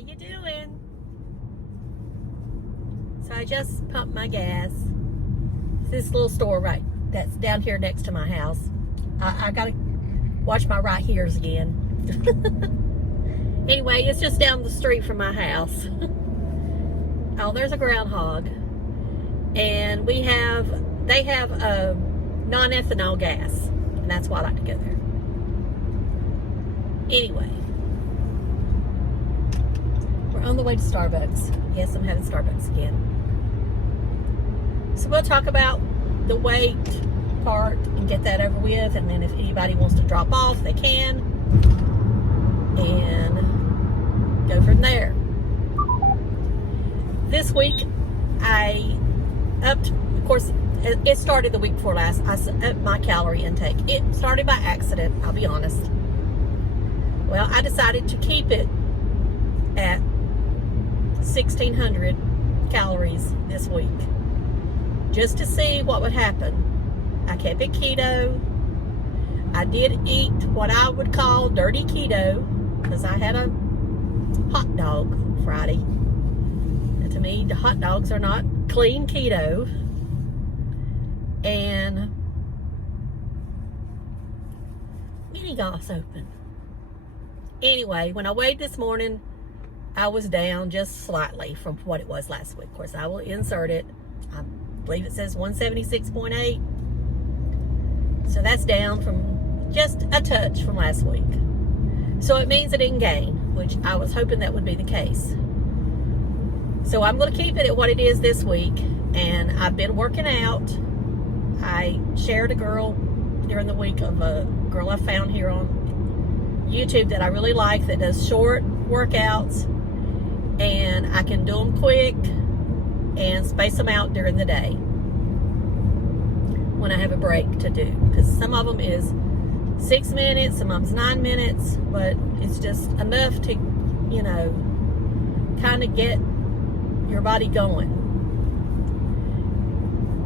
you doing? So I just pumped my gas. This little store right that's down here next to my house. I gotta watch my right hears again. Anyway, it's just down the street from my house. Oh, there's a groundhog. And they have non-ethanol gas. And that's why I like to go there. Anyway. We're on the way to Starbucks. Yes, I'm having Starbucks again. So we'll talk about the weight part and get that over with. And then if anybody wants to drop off, they can. And go from there. This week, I upped, of course, it started the week before last. I upped my calorie intake. It started by accident, I'll be honest. Well, I decided to keep it at 1,600 calories this week, just to see what would happen. I kept it keto. I did eat what I would call dirty keto, because I had a hot dog Friday. And to me, the hot dogs are not clean keto. And mini golf's open. Anyway, when I weighed this morning, I was down just slightly from what it was last week. Of course, I will insert it. I believe it says 176.8. So that's down from just a touch from last week. So it means I didn't gain, which I was hoping that would be the case. So I'm going to keep it at what it is this week. And I've been working out. I shared a girl during the week of a girl I found here on YouTube that I really like that does short workouts. And I can do them quick and space them out during the day when I have a break to do. Because some of them is 6 minutes, some of them's 9 minutes, but it's just enough to, you know, kind of get your body going.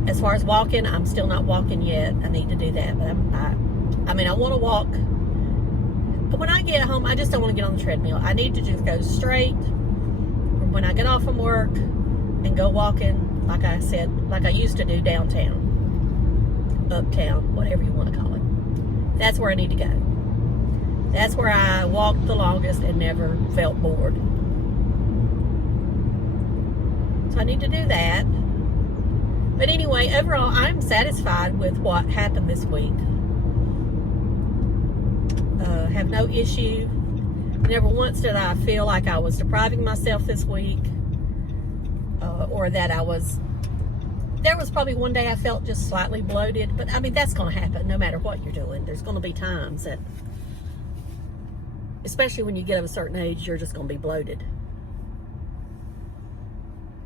As far as walking, I'm still not walking yet. I need to do that, but I mean, I want to walk. But when I get home, I just don't want to get on the treadmill. I need to just go straight from when I get off from work and go walking, like I said, like I used to do downtown, uptown, whatever you want to call it. That's where I need to go. That's where I walked the longest and never felt bored. So I need to do that. But anyway, overall, I'm satisfied with what happened this week. Have no issue. Never once did I feel like I was depriving myself this week. Or that there was probably one day I felt just slightly bloated. But I mean, that's going to happen no matter what you're doing. There's going to be times that, especially when you get of a certain age, you're just going to be bloated.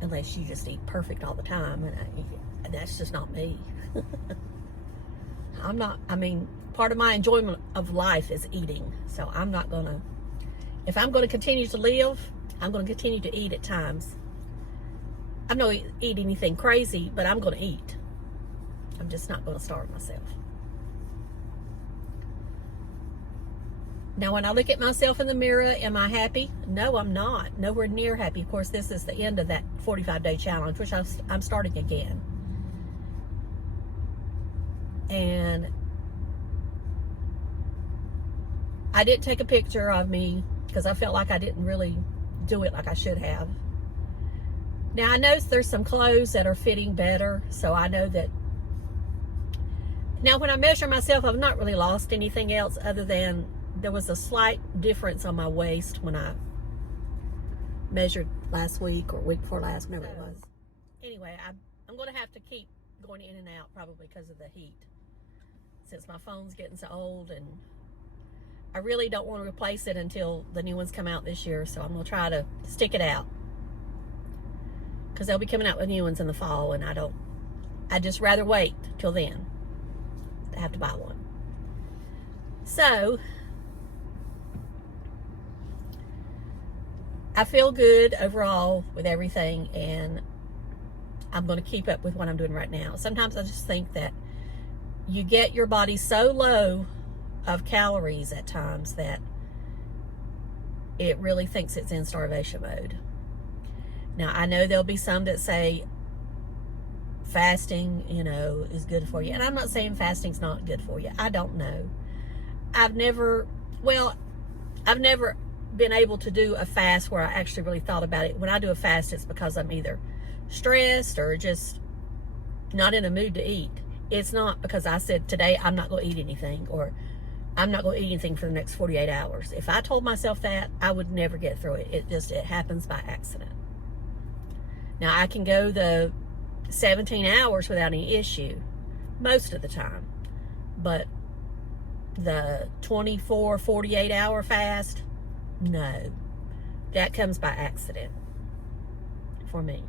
Unless you just eat perfect all the time, and that's just not me. I mean, part of my enjoyment of life is eating. So I'm not gonna, if I'm gonna continue to live, I'm gonna continue to eat at times. I'm not gonna eat anything crazy, but I'm gonna eat. I'm just not gonna starve myself. Now, when I look at myself in the mirror, am I happy? No, I'm not. Nowhere near happy. Of course, this is the end of that 45-day challenge, which I'm starting again. And I didn't take a picture of me because I felt like I didn't really do it like I should have. Now, I know there's some clothes that are fitting better, so I know that. Now, when I measure myself, I've not really lost anything else other than there was a slight difference on my waist when I measured last week or week before last, whenever it was. Anyway, I'm going to have to keep going in and out probably because of the heat, since my phone's getting so old, and I really don't want to replace it until the new ones come out this year. So I'm going to try to stick it out because they'll be coming out with new ones in the fall, and I'd just rather wait till then to have to buy one. So I feel good overall with everything, and I'm going to keep up with what I'm doing right now. Sometimes I just think that you get your body so low of calories at times that it really thinks it's in starvation mode. Now, I know there'll be some that say fasting, is good for you. And I'm not saying fasting's not good for you. I don't know. I've never been able to do a fast where I actually really thought about it. When I do a fast, it's because I'm either stressed or just not in a mood to eat. It's not because I said today I'm not going to eat anything, or I'm not going to eat anything for the next 48 hours. If I told myself that, I would never get through it. It happens by accident. Now, I can go the 17 hours without any issue most of the time, but the 24, 48 hour fast, no, that comes by accident for me.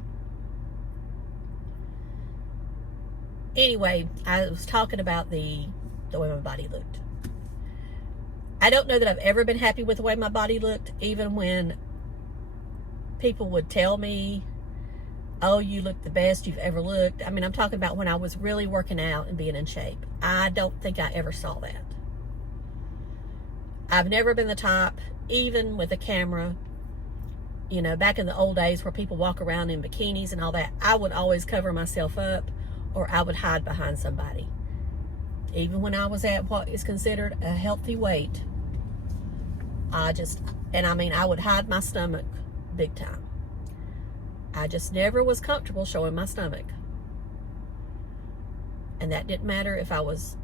Anyway, I was talking about the way my body looked. I don't know that I've ever been happy with the way my body looked, even when people would tell me, oh, you look the best you've ever looked. I mean, I'm talking about when I was really working out and being in shape. I don't think I ever saw that. I've never been the top, even with a camera. Back in the old days where people walk around in bikinis and all that, I would always cover myself up, or I would hide behind somebody. Even when I was at what is considered a healthy weight, I would hide my stomach big time. I just never was comfortable showing my stomach. And that didn't matter if I was,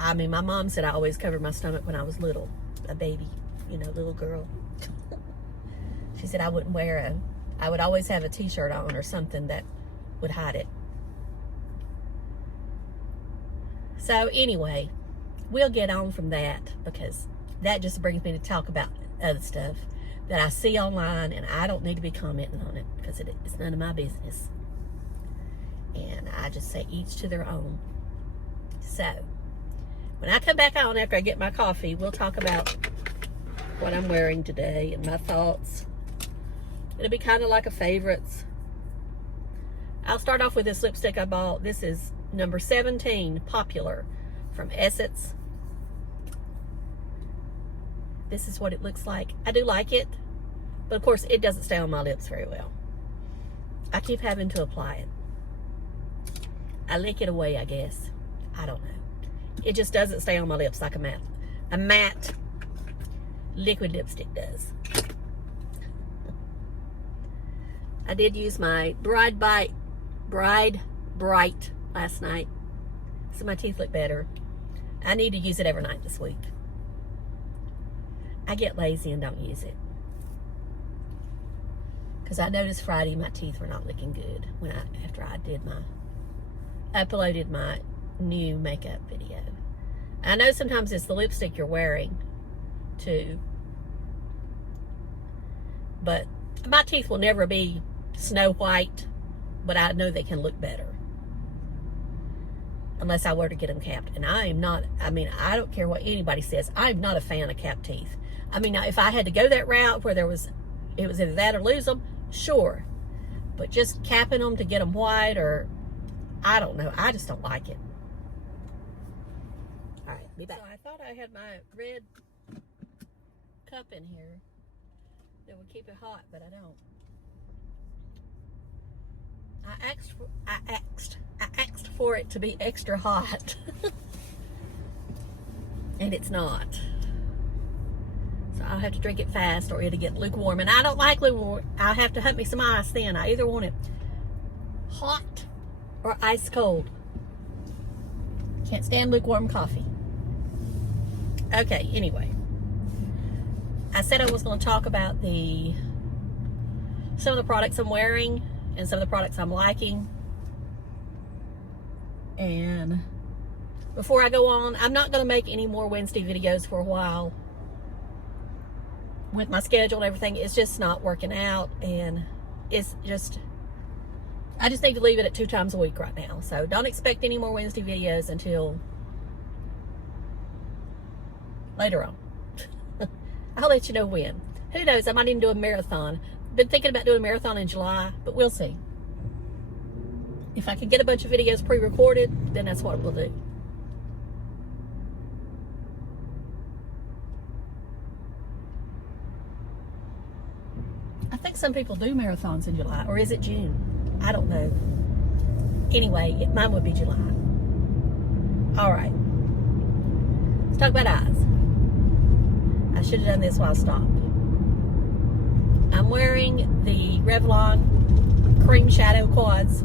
my mom said I always covered my stomach when I was little, a baby, little girl. She said I would always have a t-shirt on or something that would hide it. So anyway, we'll get on from that, because that just brings me to talk about other stuff that I see online, and I don't need to be commenting on it because it's none of my business. And I just say each to their own. So when I come back on after I get my coffee, we'll talk about what I'm wearing today and my thoughts. It'll be kind of like a favorites. I'll start off with this lipstick I bought. This is number 17, Popular, from Essence. This is what it looks like. I do like it, but of course it doesn't stay on my lips very well. I keep having to apply it. I lick it away, I guess. I don't know. It just doesn't stay on my lips like a matte liquid lipstick does. I did use my Bride Bright last night, so my teeth look better. I need to use it every night this week. I get lazy and don't use it, because I noticed Friday my teeth were not looking good after I uploaded my new makeup video. I know sometimes it's the lipstick you're wearing too, but my teeth will never be snow white, but I know they can look better unless I were to get them capped. And I am not, I don't care what anybody says, I'm not a fan of capped teeth. Now if I had to go that route where it was either that or lose them, sure. But just capping them to get them white, or I don't know, I just don't like it. All right, be back. So I thought I had my red cup in here that would keep it hot, but I don't. I asked for it to be extra hot. And it's not. So I'll have to drink it fast or it'll get lukewarm. And I don't like lukewarm. I'll have to hunt me some ice then. I either want it hot or ice cold. Can't stand lukewarm coffee. Okay, anyway. I said I was going to talk about some of the products I'm wearing and some of the products I'm liking. And before I go on, I'm not going to make any more Wednesday videos for a while. With my schedule and everything, it's just not working out, and I just need to leave it at 2 times a week right now. So don't expect any more Wednesday videos until later on. I'll let you know when. Who knows, I might even do a marathon. Been thinking about doing a marathon in July, but we'll see. If I can get a bunch of videos pre-recorded, then that's what we'll do. think some people do marathons in July, or is it June? I don't know. Anyway, mine would be July. All right. Let's talk about eyes. I should have done this while I stopped. I'm wearing the Revlon Cream Shadow Quads.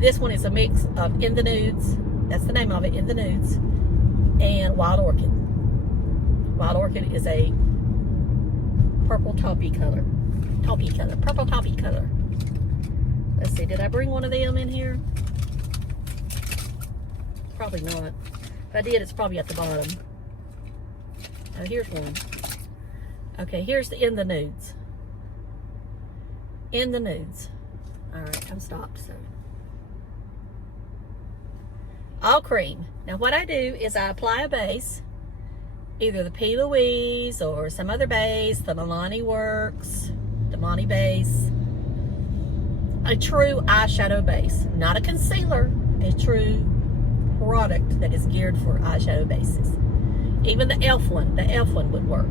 This one is a mix of In the Nudes. That's the name of it, In the Nudes. And Wild Orchid. Wild Orchid is a purple taupey color. Purple taupey color. Let's see, did I bring one of them in here? Probably not. If I did, it's probably at the bottom. Oh, here's one. Okay, here's the In the Nudes. In the Nudes. All right, I'm stopped, so. All cream. Now what I do is I apply a base, either the P. Louise or some other base, the Milani Works, the Monty base. A true eyeshadow base, not a concealer, a true product that is geared for eyeshadow bases. Even the e.l.f. one would work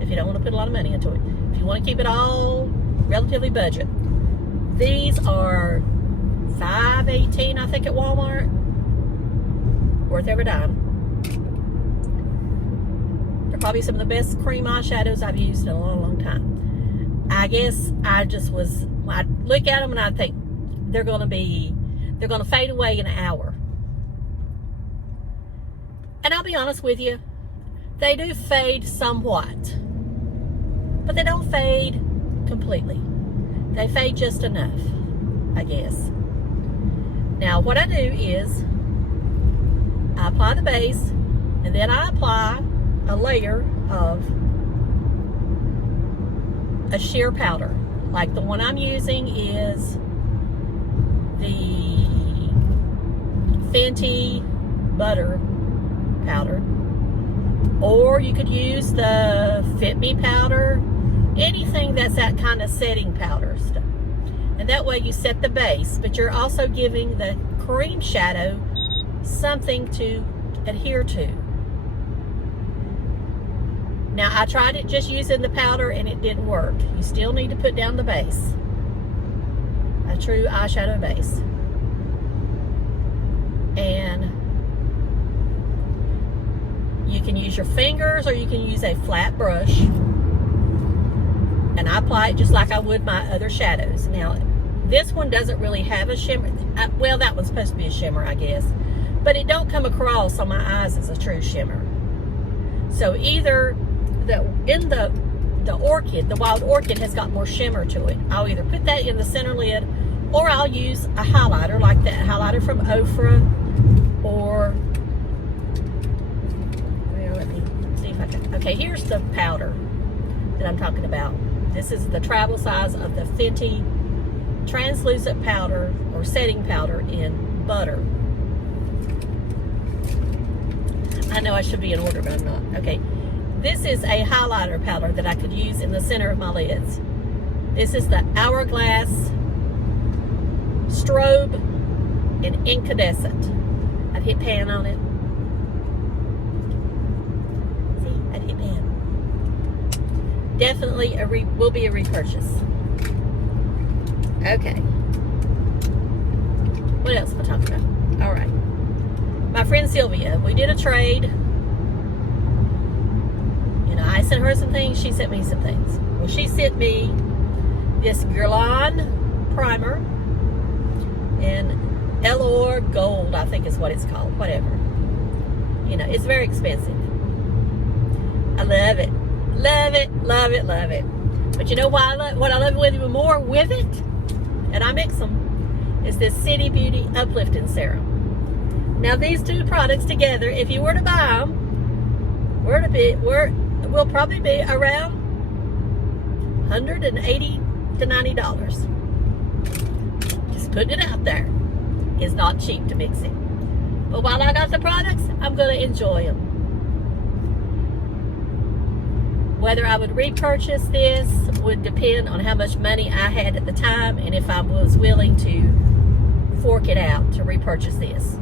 if you don't want to put a lot of money into it. If you want to keep it all relatively budget. These are $5.18, I think, at Walmart. Worth every dime. They're probably some of the best cream eyeshadows I've used in a long, long time. I guess I look at them and I think they're going to fade away in an hour. And I'll be honest with you, they do fade somewhat, but they don't fade completely. They fade just enough, I guess. Now what I do is I apply the base, and then I apply a layer of a sheer powder. Like the one I'm using is the Fenty Butter powder, or you could use the Fit Me powder, anything that's that kind of setting powder stuff. And that way you set the base, but you're also giving the cream shadow something to adhere to. Now I tried it just using the powder and it didn't work. You still need to put down the base, a true eyeshadow base. And you can use your fingers or you can use a flat brush. And I apply it just like I would my other shadows. Now, this one doesn't really have a shimmer. Well, that one's supposed to be a shimmer, I guess. But it don't come across on my eyes as a true shimmer. So either the orchid, the Wild Orchid has got more shimmer to it. I'll either put that in the center lid, or I'll use a highlighter like that highlighter from Ofra, or, well, let me see if I can. Okay, here's the powder that I'm talking about. This is the travel size of the Fenty translucent powder or setting powder in butter. I know I should be in order, but I'm not. Okay, this is a highlighter powder that I could use in the center of my lids. This is the Hourglass Strobe and Incandescent. I've hit pan on it. See, I've hit pan. Definitely will be a repurchase. Okay. What else am I talking about? All right. My friend Sylvia, we did a trade. You know, I sent her some things, she sent me some things. Well, she sent me this Guerlain primer in Elor Gold, I think is what it's called, whatever. You know, it's very expensive. I love it. Love it, love it, love it. But you know what I love even more with it, and I mix them, is this City Beauty Uplifting Serum. Now these two products together, if you were to buy them, will probably be around $180 to $90. Just putting it out there. It's not cheap to mix it. But while I got the products, I'm going to enjoy them. Whether I would repurchase this would depend on how much money I had at the time and if I was willing to fork it out to repurchase this.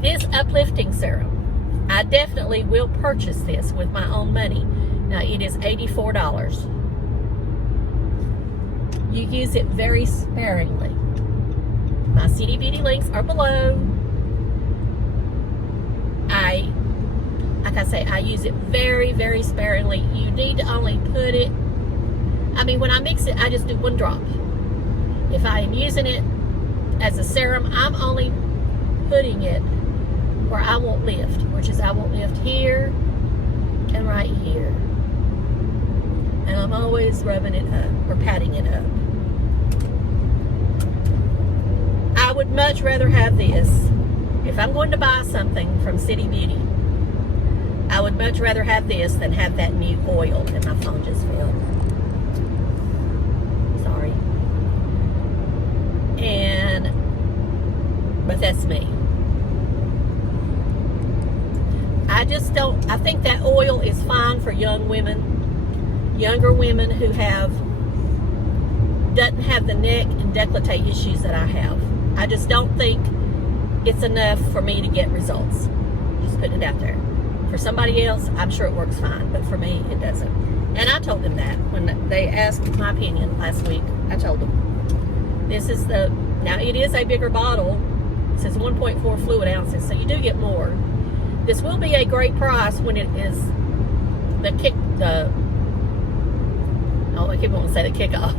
This uplifting serum, I definitely will purchase this with my own money. Now it is $84. you use it very sparingly. My CD Beauty links are below. Like I say, I use it very, very sparingly. You need to only put it, I mean, when I mix it, I just do 1 drop. If I am using it as a serum, I'm only putting it where I won't lift, which is I won't lift here and right here. And I'm always rubbing it up or patting it up. I would much rather have this. If I'm going to buy something from City Beauty, I would much rather have this than have that new oil. And my phone just fell. Sorry. But that's me. I just don't, I think that oil is fine for young women, younger women who doesn't have the neck and décolleté issues that I have. I just don't think it's enough for me to get results. Just putting it out there. For somebody else, I'm sure it works fine, but for me, it doesn't. And I told them that when they asked my opinion last week. I told them, now it is a bigger bottle. It says 1.4 fluid ounces, so you do get more. This will be a great price when it is I keep wanting to say the kickoff.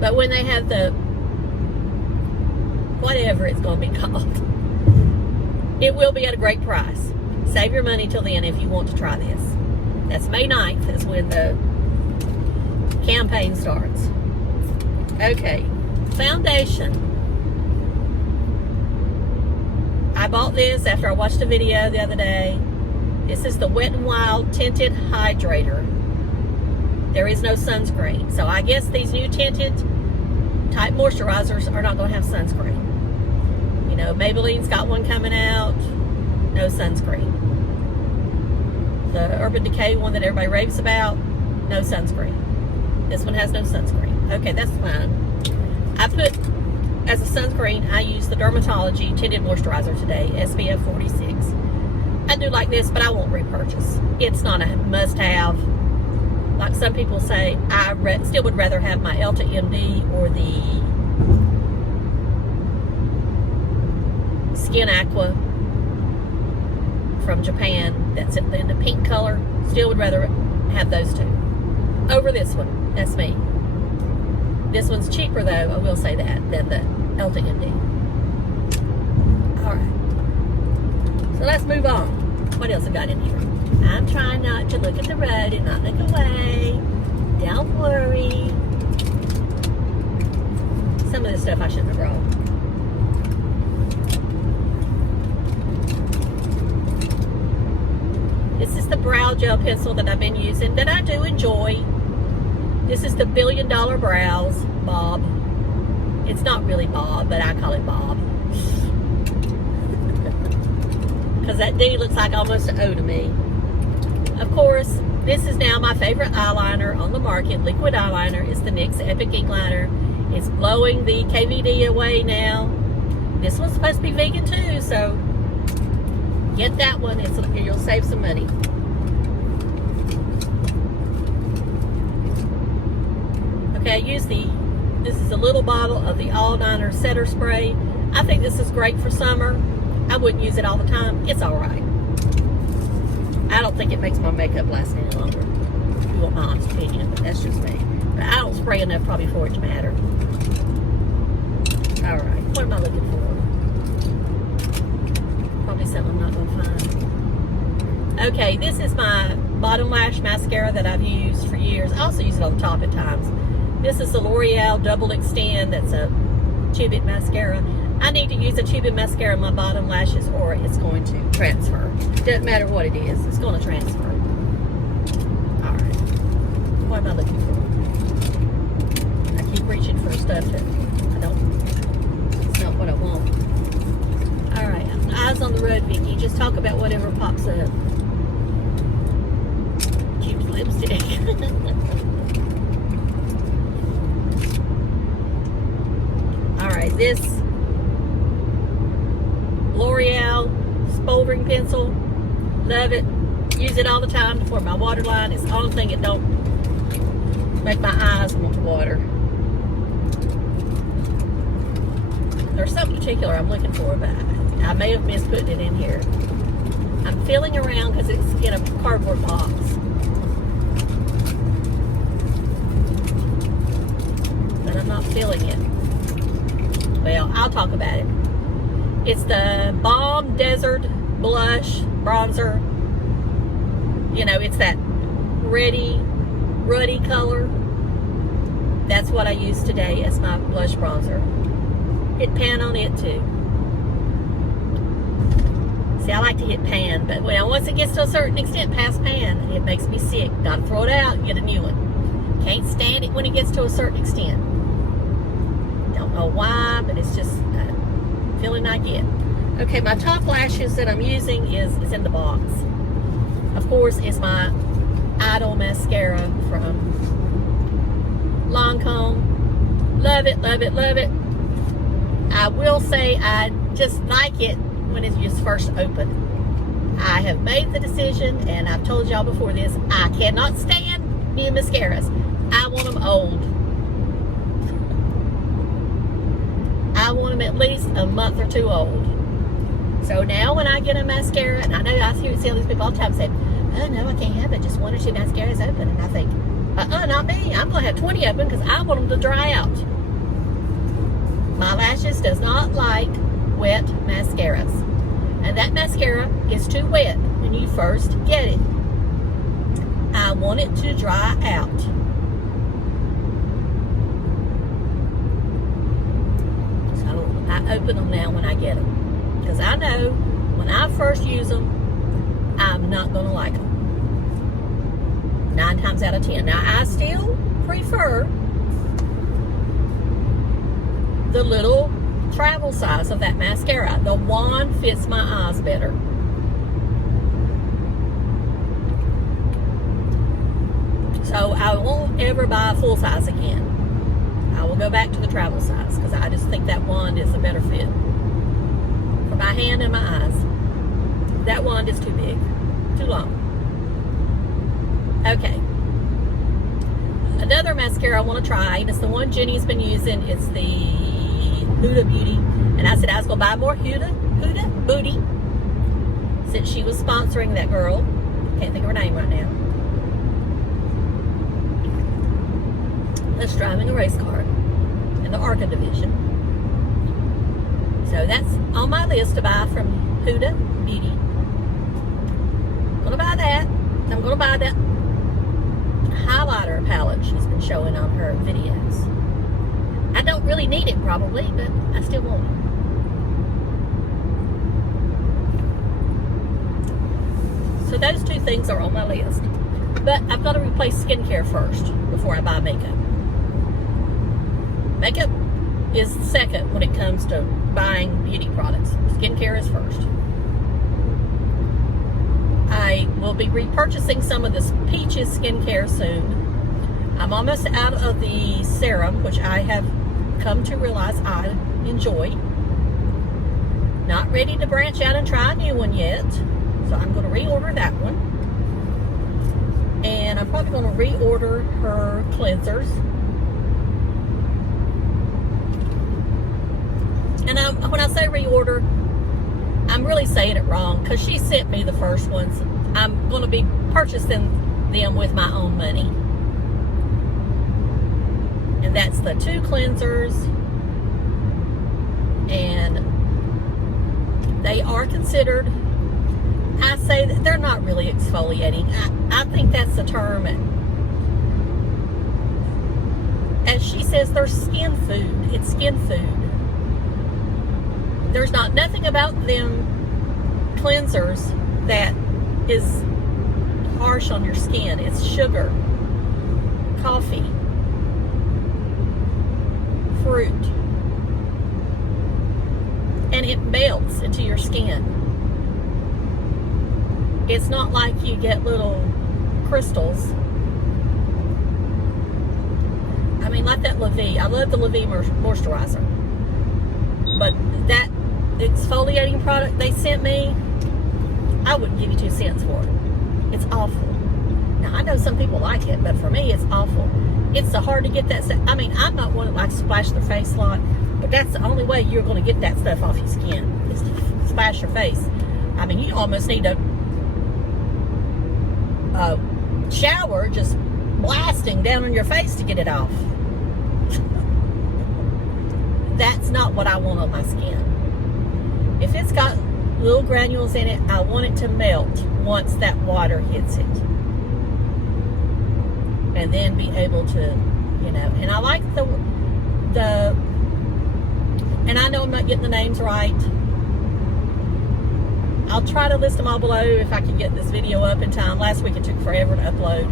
But when they have the, whatever it's going to be called, it will be at a great price. Save your money till then if you want to try this. That's May 9th is when the campaign starts. Okay, foundation. I bought this after I watched a video the other day. This is the Wet n Wild Tinted Hydrator. There is no sunscreen. So I guess these new tinted type moisturizers are not going to have sunscreen. You know, Maybelline's got one coming out. No sunscreen. The Urban Decay one that everybody raves about, no sunscreen. This one has no sunscreen. Okay, that's fine. I put, as a sunscreen, I use the Dermatology Tinted Moisturizer today, SPF 46. I do like this, but I won't repurchase. It's not a must-have. Like some people say, I still would rather have my Elta MD or the Skin Aqua from Japan that's in the pink color. Still would rather have those two over this one. That's me. This one's cheaper though, I will say that, than the Elta MD. Alright, so let's move on. What else I got in here? I'm trying not to look at the road and not look away. Don't worry. Some of this stuff I shouldn't have brought. This is the brow gel pencil that I've been using that I do enjoy. This is the $1 Billion Brows Bob. It's not really Bob, but I call it Bob. Because that D looks like almost an O to me. Of course, this is now my favorite eyeliner on the market. Liquid eyeliner is the NYX Epic Ink Liner. It's blowing the KVD away now. This one's supposed to be vegan too, so get that one. You'll save some money. Okay, I use this is a little bottle of the All Niner Setter Spray. I think this is great for summer. I wouldn't use it all the time. It's alright. I don't think it makes my makeup last any longer. If you want my honest opinion, but that's just me. But I don't spray enough probably for it to matter. Alright, what am I looking for? Probably something I'm not going to find. Okay, this is my bottom lash mascara that I've used for years. I also use it on the top at times. This is the L'Oreal Double Extend. That's a tube-it mascara. I need to use a tube-it mascara in my bottom lashes or it's going to transfer. Doesn't matter what it is, it's going to transfer. Alright. What am I looking for? I keep reaching for stuff that it's not what I want. Alright, eyes on the road, Vicky. Just talk about whatever pops up. Cheap lipstick. Alright, this L'Oreal Smoldering Pencil. Love it. Use it all the time for my waterline. It's the only thing it don't make my eyes want to water. There's something particular I'm looking for, but I may have missed putting it in here. I'm feeling around because it's in a cardboard box. But I'm not feeling it. Well, I'll talk about it. It's the Balm Desert Blush Bronzer. You know, it's that ruddy color. That's what I used today as my blush bronzer. Hit pan on it too. See, I like to hit pan, but once it gets to a certain extent past pan, it makes me sick. Gotta throw it out and get a new one. Can't stand it when it gets to a certain extent. Don't know why, but it's just a feeling I get. Okay, my top lashes that I'm using is in the box. Of course, it's my Idol mascara from Lancome. Love it, love it, love it. I will say I just like it when it's just first open. I have made the decision, and I've told y'all before this, I cannot stand new mascaras. I want them old. I want them at least a month or two old. So now when I get a mascara, and I know I see all these people all the time say, oh no, I can't have it, just 1 or 2 mascaras open. And I think, not me. I'm going to have 20 open because I want them to dry out. My lashes does not like wet mascaras. And that mascara is too wet when you first get it. I want it to dry out. So I open them now when I get them. Because I know when I first use them, I'm not going to like them. 9 times out of 10. Now, I still prefer the little travel size of that mascara. The wand fits my eyes better. So I won't ever buy a full size again. I will go back to the travel size because I just think that wand is a better fit for my hand and my eyes. That wand is too big, too long. Okay. Another mascara I want to try, and it's the one Jenny's been using. It's the Huda Beauty. And I said I was going to buy more Huda Booty since she was sponsoring that girl. Can't think of her name right now. That's driving a race car in the ARCA division. So that's on my list to buy from Huda Beauty. I'm going to buy that. I'm going to buy that highlighter palette she's been showing on her videos. I don't really need it probably, but I still want it. So those 2 things are on my list. But I've got to replace skincare first before I buy makeup. Makeup is second when it comes to buying beauty products. Skincare is first. I will be repurchasing some of this Peaches skincare soon. I'm almost out of the serum, which I have come to realize I enjoy. Not ready to branch out and try a new one yet. So I'm going to reorder that one. And I'm probably going to reorder her cleansers. And when I say reorder, I'm really saying it wrong because she sent me the first ones. I'm going to be purchasing them with my own money. And that's the 2 cleansers. And they are considered, I say that they're not really exfoliating. I think that's the term. As she says, they're skin food. It's skin food. There's nothing about them cleansers that is harsh on your skin. It's sugar, coffee, fruit, and it melts into your skin. It's not like you get little crystals. I mean, like that La Vie. I love the La Vie moisturizer. But that exfoliating product they sent me, I wouldn't give you 2 cents for it. It's awful. Now, I know some people like it, but for me, it's awful. It's so hard to get that stuff. I mean, I'm not one that likes to splash their face a lot, but that's the only way you're going to get that stuff off your skin, is to splash your face. I mean, you almost need a shower just blasting down on your face to get it off. That's not what I want on my skin. If it's got little granules in it, I want it to melt once that water hits it. And then be able to, you know, and I like the, and I know I'm not getting the names right. I'll try to list them all below if I can get this video up in time. Last week it took forever to upload.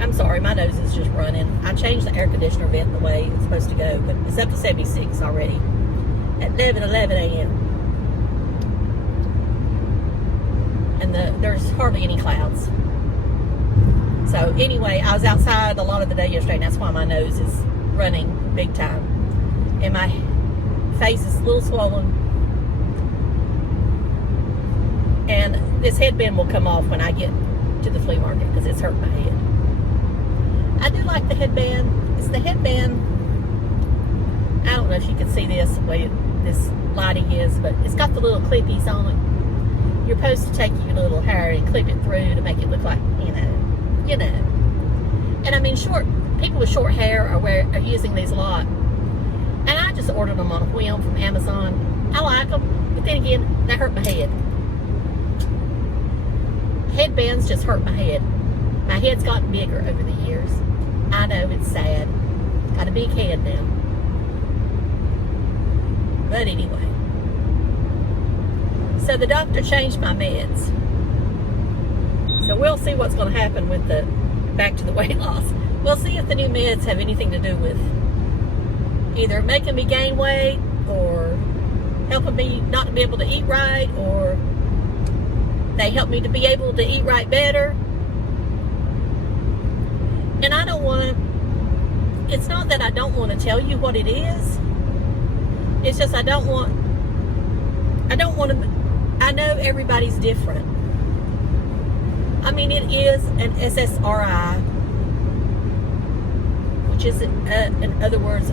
I'm sorry, my nose is just running. I changed the air conditioner vent the way it's supposed to go, but it's up to 76 already at 11 a.m. And there's hardly any clouds. So anyway, I was outside a lot of the day yesterday, and that's why my nose is running big time. And my face is a little swollen. And this headband will come off when I get to the flea market because it's hurting my head. I do like the headband. It's the headband. I don't know if you can see this the way this lighting is, but it's got the little clippies on it. You're supposed to take your little hair and clip it through to make it look like, you know. And I mean, people with short hair are using these a lot. And I just ordered them on a whim from Amazon. I like them, but then again, they hurt my head. Headbands just hurt my head. My head's gotten bigger over the years. I know, it's sad. Got a big head now. But anyway. So the doctor changed my meds. So we'll see what's going to happen with the back to the weight loss. We'll see if the new meds have anything to do with either making me gain weight or helping me not to be able to eat right, or they help me to be able to eat right better. And I don't want to, it's not that I don't want to tell you what it is. It's just I don't want to, I know everybody's different. I mean, it is an SSRI, which is, in other words,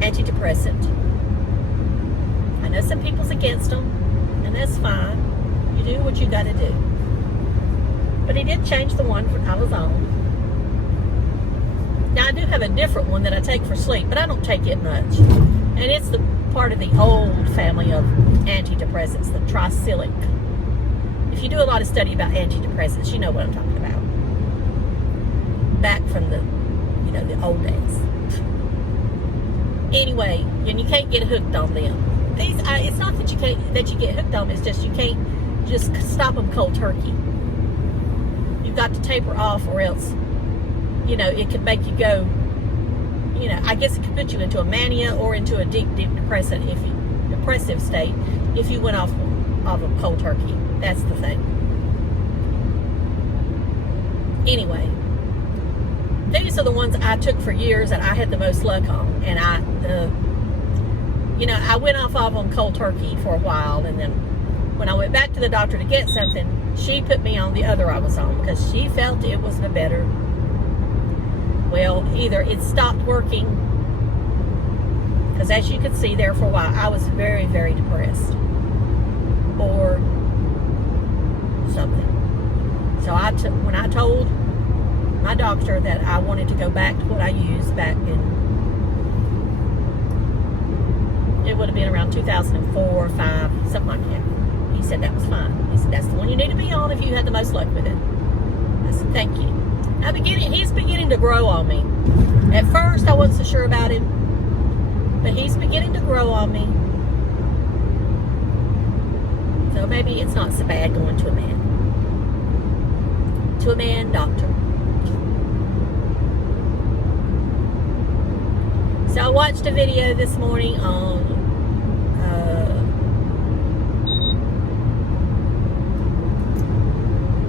antidepressant. I know some people's against them, and that's fine. You do what you got to do. But he did change the one I was on. Now, I do have a different one that I take for sleep, but I don't take it much. And it's the part of the old family of antidepressants, the tricyclic. If you do a lot of study about antidepressants, you know what I'm talking about. Back from the, you know, the old days. Anyway, and you can't get hooked on them. These, it's not that you can't, that you get hooked on them. It's just you can't just stop them cold turkey. You've got to taper off, or else, you know, it could make you go, you know, I guess it could put you into a mania or into a deep depressive state if you went off of cold turkey. That's the thing. Anyway, these are the ones I took for years that I had the most luck on. And I went off of them cold turkey for a while. And then when I went back to the doctor to get something, she put me on the other I was on because she felt it was the better. Well, either it stopped working, because as you could see there for a while, I was very, very depressed, or something. So when I told my doctor that I wanted to go back to what I used back in, it would have been around 2004 or 5, something like that. He said that was fine. He said, that's the one you need to be on if you had the most luck with it. I said, thank you. Now he's beginning to grow on me. At first, I wasn't so sure about him, but he's beginning to grow on me. So maybe it's not so bad going to a man doctor. So I watched a video this morning on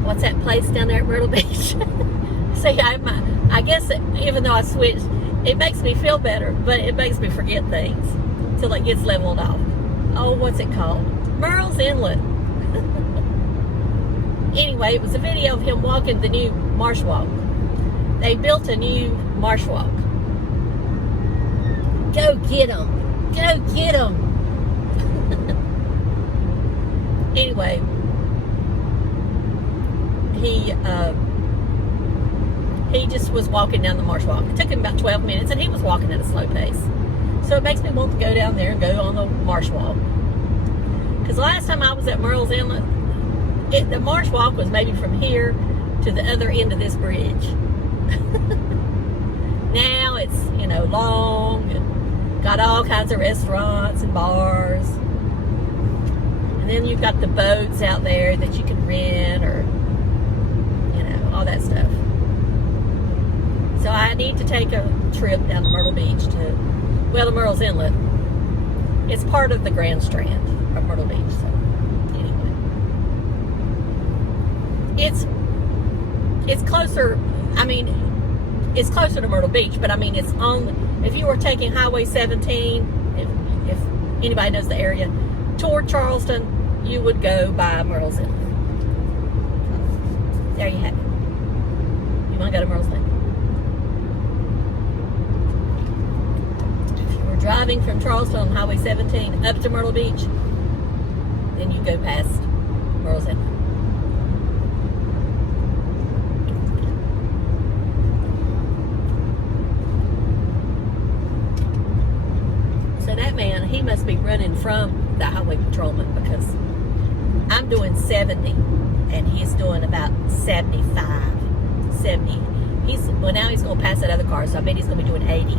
what's that place down there at Myrtle Beach? See, I guess even though I switched, it makes me feel better, but it makes me forget things until it gets leveled off. Oh, what's it called? Merle's Inlet. Anyway, it was a video of him walking the new marsh walk. they built a new marsh walk. Go get them. Go get them. Anyway, he just was walking down the marsh walk. It took him about 12 minutes, and he was walking at a slow pace. So it makes me want to go down there and go on the marsh walk. Because last time I was at Merle's Inlet, the marsh walk was maybe from here to the other end of this bridge. Now it's, long and got all kinds of restaurants and bars. And then you've got the boats out there that you can rent or, all that stuff. So I need to take a trip down to Myrtle Beach to Merle's Inlet. It's part of the Grand Strand of Myrtle Beach. So anyway, it's closer. It's closer to Myrtle Beach, but it's on. If you were taking Highway 17, if anybody knows the area, toward Charleston, you would go by Myrtle's Inlet. There you have it. You want to go to Myrtle's Inlet? If you were driving from Charleston on Highway 17 up to Myrtle Beach, then you go past Myrtle's Inlet. So that man, he must be running from the highway patrolman, because I'm doing 70 and he's doing about 75, 70. Now he's going to pass that other car, so I bet he's going to be doing 80.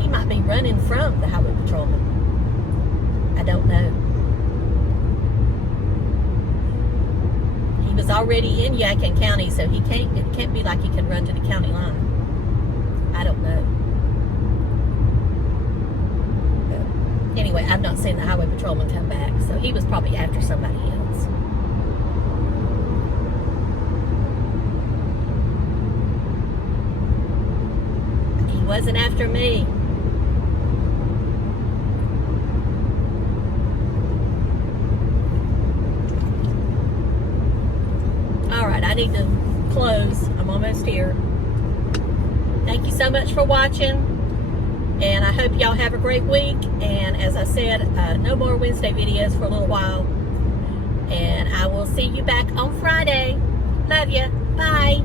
He might be running from the highway patrolman. I don't know. He was already in Yadkin County, so it can't be like he can run to the county line. I don't know. Anyway, I've not seen the highway patrolman come back, so he was probably after somebody else. He wasn't after me. All right, I need to close. I'm almost here. Thank you so much for watching. And I hope y'all have a great week. And as I said, no more Wednesday videos for a little while. And I will see you back on Friday. Love ya. Bye.